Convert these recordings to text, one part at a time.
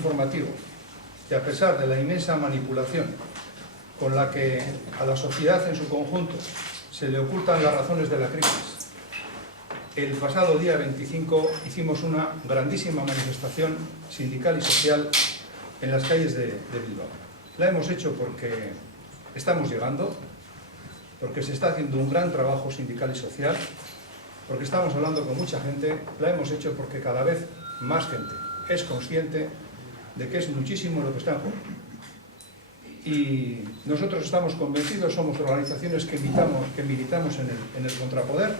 informativo y a pesar de la inmensa manipulación con la que a la sociedad en su conjunto se le ocultan las razones de la crisis, el pasado día 25 hicimos una grandísima manifestación sindical y social en las calles de Bilbao. La hemos hecho porque estamos llegando, porque se está haciendo un gran trabajo sindical y social, porque estamos hablando con mucha gente. La hemos hecho porque cada vez más gente es consciente de que es muchísimo lo que está en juego. Y nosotros estamos convencidos, somos organizaciones que militamos en el contrapoder,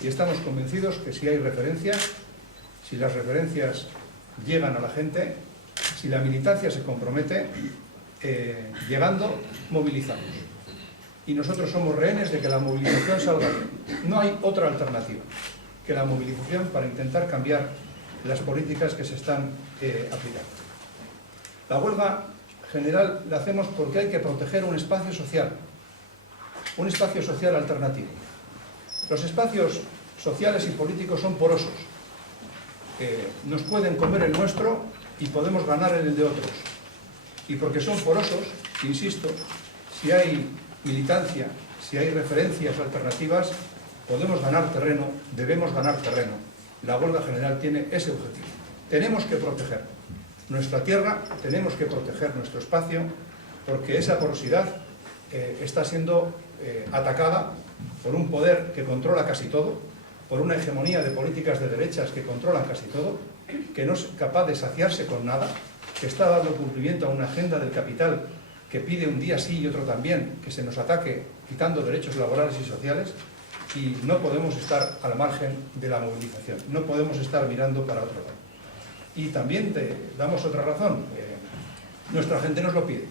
y estamos convencidos que si hay referencias, si las referencias llegan a la gente, si la militancia se compromete, llegando, movilizamos. Y nosotros somos rehenes de que la movilización salga bien. No hay otra alternativa que la movilización para intentar cambiar las políticas que se están aplicando. La huelga general la hacemos porque hay que proteger un espacio social alternativo. Los espacios sociales y políticos son porosos. Nos pueden comer el nuestro y podemos ganar en el de otros. Y porque son porosos, insisto, si hay militancia, si hay referencias alternativas, podemos ganar terreno, debemos ganar terreno. La huelga general tiene ese objetivo. Tenemos que proteger nuestra tierra, tenemos que proteger nuestro espacio, porque esa porosidad está siendo atacada por un poder que controla casi todo, por una hegemonía de políticas de derechas que controlan casi todo, que no es capaz de saciarse con nada, que está dando cumplimiento a una agenda del capital que pide un día sí y otro también que se nos ataque quitando derechos laborales y sociales, y no podemos estar al margen de la movilización, no podemos estar mirando para otro lado. Y también te damos otra razón, nuestra gente nos lo pide.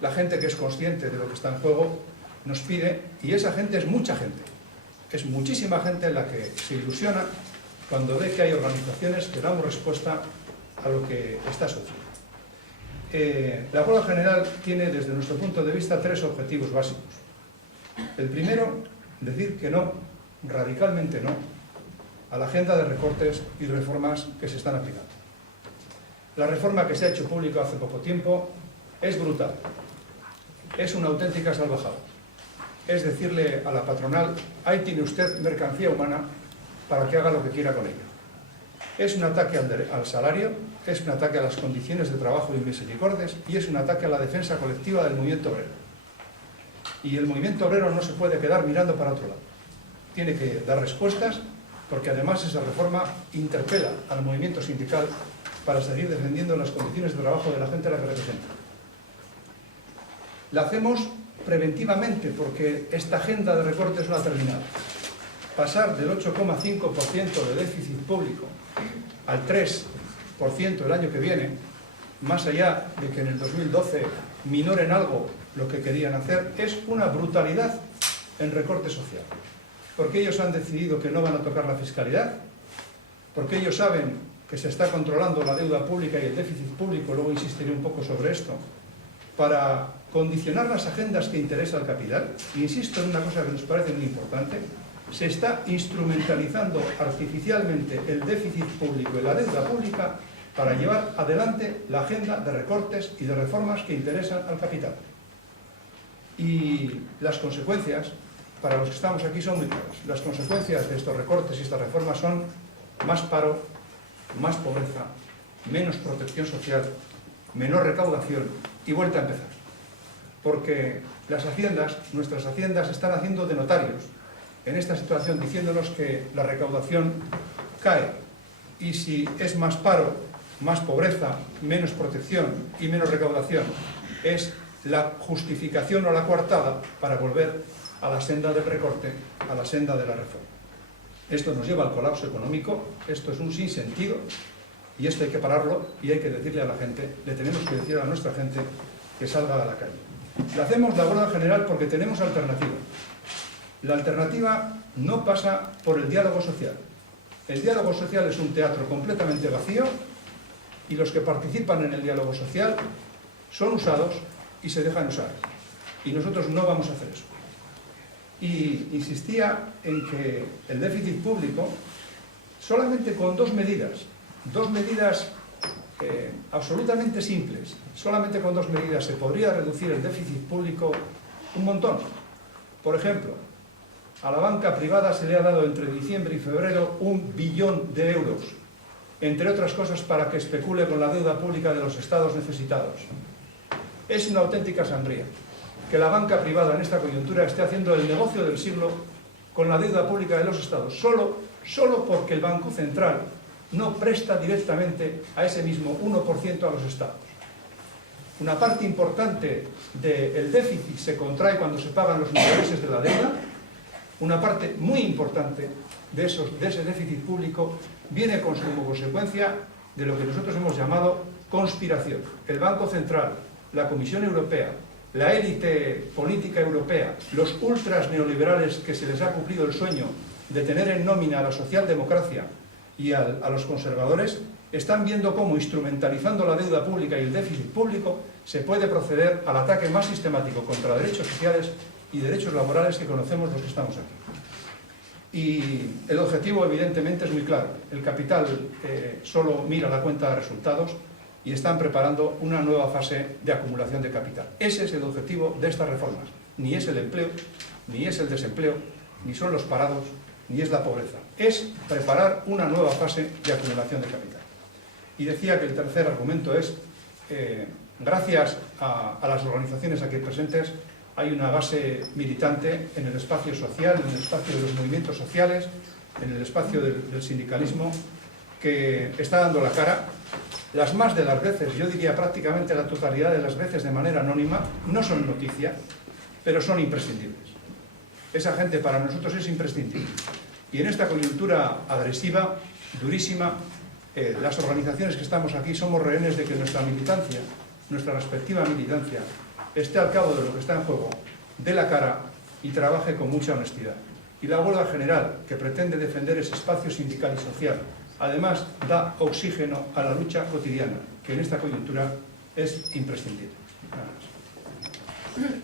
La gente que es consciente de lo que está en juego nos pide, y esa gente es mucha gente, es muchísima gente la que se ilusiona cuando ve que hay organizaciones que damos respuesta a lo que está sucediendo. La huelga general tiene, desde nuestro punto de vista, 3 objetivos básicos. El primero, decir que no, radicalmente no, a la agenda de recortes y reformas que se están aplicando. La reforma que se ha hecho pública hace poco tiempo es brutal, es una auténtica salvajada. Es decirle a la patronal: ahí tiene usted mercancía humana para que haga lo que quiera con ella. Es un ataque al salario, es un ataque a las condiciones de trabajo inmisericordias y es un ataque a la defensa colectiva del movimiento obrero. Y el movimiento obrero no se puede quedar mirando para otro lado. Tiene que dar respuestas, porque además esa reforma interpela al movimiento sindical para seguir defendiendo las condiciones de trabajo de la gente a la que representa. La hacemos preventivamente porque esta agenda de recortes no ha terminado. Pasar del 8,5% de déficit público al 3% el año que viene, más allá de que en el 2012 minoren algo lo que querían hacer, es una brutalidad en recorte social. Porque ellos han decidido que no van a tocar la fiscalidad, porque ellos saben que se está controlando la deuda pública y el déficit público, luego insistiré un poco sobre esto, para condicionar las agendas que interesa al capital. E insisto en una cosa que nos parece muy importante: se está instrumentalizando artificialmente el déficit público y la deuda pública para llevar adelante la agenda de recortes y de reformas que interesan al capital. Y las consecuencias, para los que estamos aquí, son muy claras. Las consecuencias de estos recortes y estas reformas son más paro, más pobreza, menos protección social, menor recaudación y vuelta a empezar. Porque las haciendas, nuestras haciendas, están haciendo de notarios en esta situación, diciéndonos que la recaudación cae, y si es más paro, más pobreza, menos protección y menos recaudación, es la justificación o la coartada para volver a la senda del recorte, a la senda de la reforma. Esto nos lleva al colapso económico, esto es un sinsentido, y esto hay que pararlo, y hay que decirle a la gente, le tenemos que decir a nuestra gente que salga a la calle. Le hacemos la huelga general porque tenemos alternativa. La alternativa no pasa por el diálogo social. El diálogo social es un teatro completamente vacío, y los que participan en el diálogo social son usados y se dejan usar. Y nosotros no vamos a hacer eso. Y insistía en que el déficit público, solamente con dos medidas absolutamente simples. Solamente con 2 medidas se podría reducir el déficit público un montón. Por ejemplo, a la banca privada se le ha dado entre diciembre y febrero 1 billón de euros, entre otras cosas para que especule con la deuda pública de los estados necesitados. Es una auténtica sangría que la banca privada en esta coyuntura esté haciendo el negocio del siglo con la deuda pública de los estados, solo porque el Banco Central no presta directamente a ese mismo 1% a los estados. Una parte importante del déficit se contrae cuando se pagan los intereses de la deuda. Una parte muy importante de ese déficit público viene como consecuencia de lo que nosotros hemos llamado conspiración. El Banco Central, la Comisión Europea, la élite política europea, los ultras neoliberales que se les ha cumplido el sueño de tener en nómina a la socialdemocracia y a los conservadores, están viendo cómo, instrumentalizando la deuda pública y el déficit público, se puede proceder al ataque más sistemático contra derechos sociales y derechos laborales que conocemos los que estamos aquí. Y el objetivo, evidentemente, es muy claro. El capital solo mira la cuenta de resultados y están preparando una nueva fase de acumulación de capital. Ese es el objetivo de estas reformas. Ni es el empleo, ni es el desempleo, ni son los parados, ni es la pobreza. Es preparar una nueva fase de acumulación de capital. Y decía que el tercer argumento es, gracias a las organizaciones aquí presentes, hay una base militante en el espacio social, en el espacio de los movimientos sociales, en el espacio del sindicalismo, que está dando la cara. Las más de las veces, yo diría prácticamente la totalidad de las veces de manera anónima, no son noticia, pero son imprescindibles. Esa gente para nosotros es imprescindible. Y en esta coyuntura agresiva, durísima, las organizaciones que estamos aquí somos rehenes de que nuestra militancia, nuestra respectiva militancia, esté al cabo de lo que está en juego, dé la cara y trabaje con mucha honestidad. Y la huelga general, que pretende defender ese espacio sindical y social, además da oxígeno a la lucha cotidiana, que en esta coyuntura es imprescindible. Nada más.